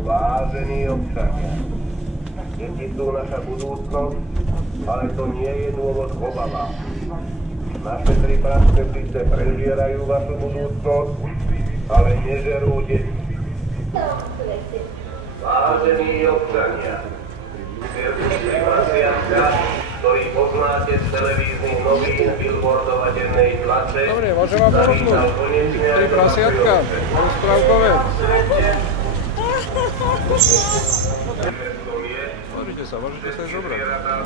Vážení občania, deti sú naša budúcnosť, ale to nie je dôvod k obavám. Naše tri pražské ptice prežierajú vašu budúcnosť, ale nežerú deti. Vážení občania, tri prasiatka, ktorí poznáte z televíznych novín, billboardov a dennej tlače. Dobre, môžem vám porozumieť. Tri prasiatka, rozprávkové. Môžete sa aj zobrať. Áno,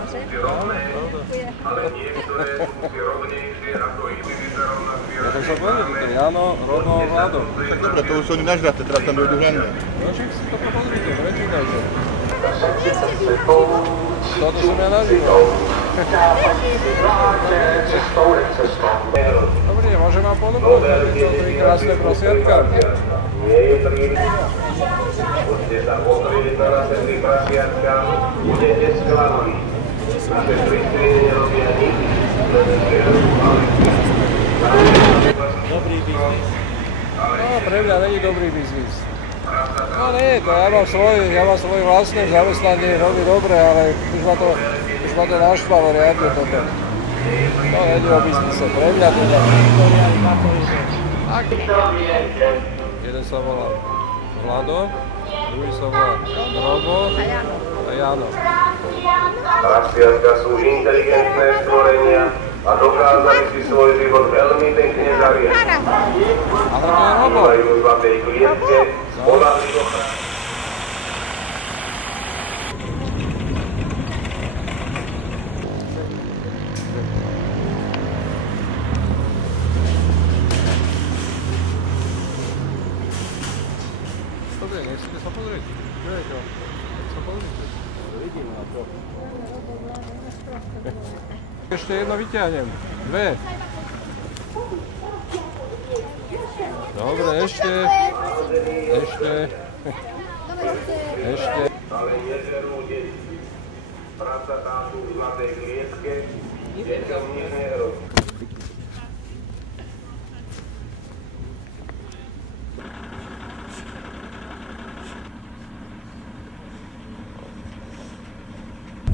pravda. Ja to sa povedal, to je Jano, Rono, Vlado. Tak dobre, to už sú oni nažraté, teraz tam dojdu hľadne. No však si to pozrite, prečítajte. Toto som ja nažíval. Dobrý, môžem vám ponúknuť, to tri krásne prasiatka. Nie je príliš. Budete sa pozrieť na naše tri prasiatka, budete sklamaní. Naše tri skrine nerobia nič, len žerú Dobrý biznis. No, pre mňa není dobrý biznis. No nie, to ja mám svoje vlastné zamestnanie, robí dobre, ale už ma to naštvalo riadne toto. To není o biznise, pre mňa teda. Jeden sa volá Vlado, druhý sa volá Robo a Jano. Prasiatka sú inteligentné stvorenia a dokázali si svoj život veľmi pekne zariadiť. Ale to je Robo. Bývajú v zlatej klietke, spolahlivo chrániť. Nechcete sa pozrieť? Čo je to? Nech sa pozrite. Vidíme na to. Ešte jedno vyťahnem. Dve. Dobre, ešte. Ale nežerú deti. Práca tá sú v zlatej klietke, deťom nič nehrozí.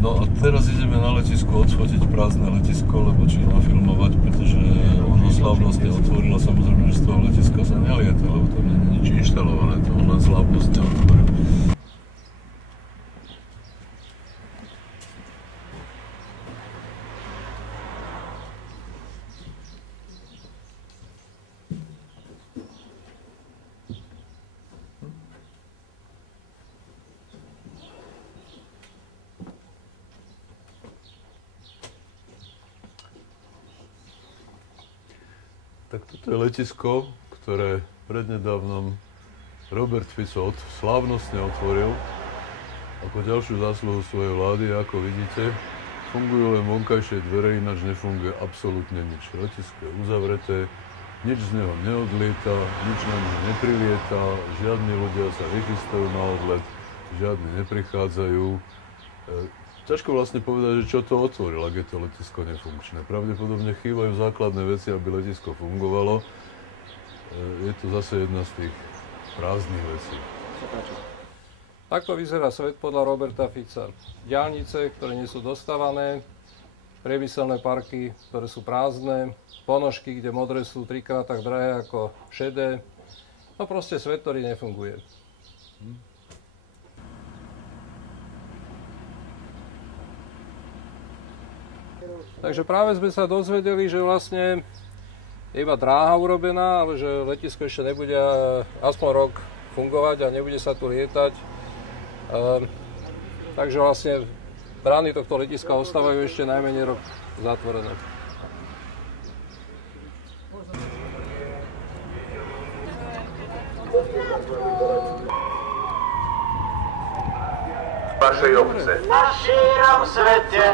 No a teraz ideme na letisku odfotiť prázdne letisko, lebo či nafilmovať, pretože ono slávnostne otvorilo, samozrejme, že z toho letiska sa nelieta, lebo tam nie je nič inštalované, to len slávnostne otvorilo. Tak toto je letisko, ktoré prednedávnom Robert Fico slávnostne otvoril ako ďalšiu zásluhu svojej vlády. Ako vidíte, fungujú len vonkajšie dvere, ináč nefunguje absolútne nič. Letisko je uzavreté, nič z neho neodlieta, nič na neho neprilieta, žiadni ľudia sa nechystajú na odlet, žiadni neprichádzajú. Ťažko vlastne povedať, že čo to otvoril, ak je to letisko nefunkčné. Pravdepodobne chýbajú základné veci, aby letisko fungovalo. Je to zase jedna z tých prázdnych vecí. Takto vyzerá svet podľa Roberta Fica. Diaľnice, ktoré nie sú dostávané, priemyselné parky, ktoré sú prázdne, ponožky, kde modré sú trikrát tak drahé ako šedé. No proste svet, ktorý nefunguje. Takže práve sme sa dozvedeli, že vlastne je iba dráha urobená, ale že letisko ešte nebude aspoň rok fungovať a nebude sa tu lietať. Takže vlastne brány tohto letiska ostávajú ešte najmenej rok zatvorené. Vašej obce. Na šírom svete,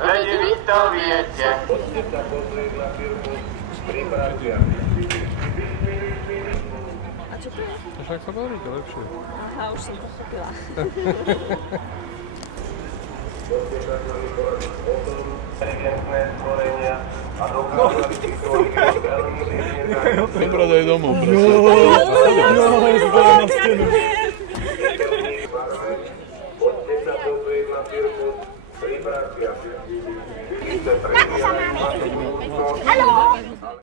veď vy to viete. Poďte sa pozrieť na firmu Tri prasiatka. A čo to je? Však sa pozrite lepšie. Aha, už som pochopila. Poďte sa s nami poradiť o tom, inteligentné stvorenia a dokázali si svoj život veľmi pekne zažiť. Nepradaj domov, prosím. Poďte sa pozrieť na cirkus pri Praciach. Vy ste prežívali vašu budúcnosť.